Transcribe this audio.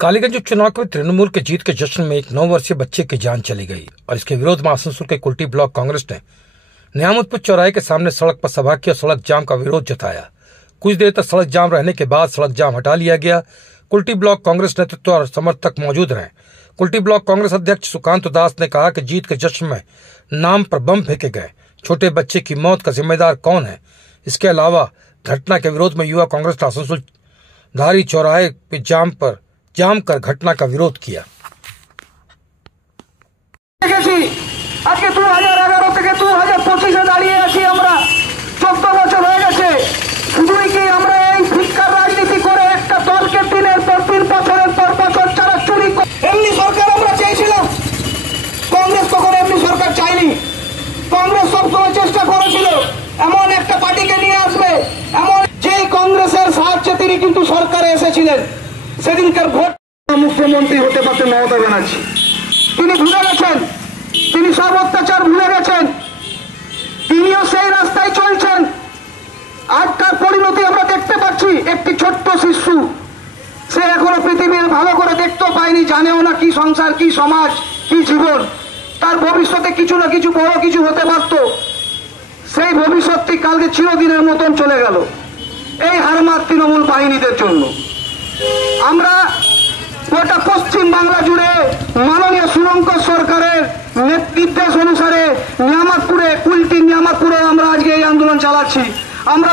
कालीगंज उपचुनाव में तृणमूल के जीत के जश्न में एक 9 वर्षीय बच्चे की जान चली गई और इसके विरोध में आसनसोल के कुल्टी ब्लॉक कांग्रेस ने नियामतपुर चौराहे के सामने सड़क पर सभा की और सड़क जाम का विरोध जताया। कुछ देर तक सड़क जाम रहने के बाद सड़क जाम हटा लिया गया। कुल्टी ब्लॉक कांग्रेस नेतृत्व और समर्थक मौजूद रहे। कुल्टी ब्लॉक कांग्रेस अध्यक्ष सुकांत दास ने कहा कि जीत के जश्न में नाम पर बम फेंके गए। छोटे बच्चे की मौत का जिम्मेदार कौन है? इसके अलावा घटना के विरोध में युवा कांग्रेस ने आसनसोल धारी चौराहे पे जाम कर घटना का विरोध किया। আজকে 2011 থেকে 2025 দাঁড়িয়ে আছি আমরা। 14 বছর হয়ে গেছে। শুধুই কি আমরা এই ভিক্ষার রাজনীতি করে একটা দলকে দিনের পর দিন বছরের পর বছর যারা চুরি এমনি সরকার আমরা চেয়েছিলাম। কংগ্রেস কখনো এমনি সরকার চায়নি। কংগ্রেস সবসময় চেষ্টা করেছিল এমন একটা পার্টিকে নিয়ে আসবে, এমন যে কংগ্রেসের সাহায্যে তিনি কিন্তু সরকারে এসেছিলেন। সেদিনকার ভোট মুখ্যমন্ত্রী হতে পারতেন মমতা ব্যানার্জি। তিনি ভুলে গেছেন, তিনি সব অত্যাচার ভুলে গেছেন, তিনিও সেই রাস্তায় চলছেন। আর তার পরিণতি আমরা দেখতে পাচ্ছি। একটি ছোট্ট শিশু, সে এখনো পৃথিবীর ভালো করে দেখতেও পায়নি, জানেও না কি সংসার, কি সমাজ, কি জীবন। তার ভবিষ্যতে কিছু না কিছু বড় কিছু হতে পারত। সেই ভবিষ্যৎটি কালকে চিরদিনের মতন চলে গেল এই হারমাত তৃণমূল বাহিনীদের জন্য। আমরা গোটা পশ্চিম বাংলা জুড়ে মাননীয় শুভঙ্কর সরকারের নির্দেশ অনুসারে নিয়ামতপুরে, কুলটি নিয়ামতপুরে আমরা আজকে এই আন্দোলন চালাচ্ছি। আমরা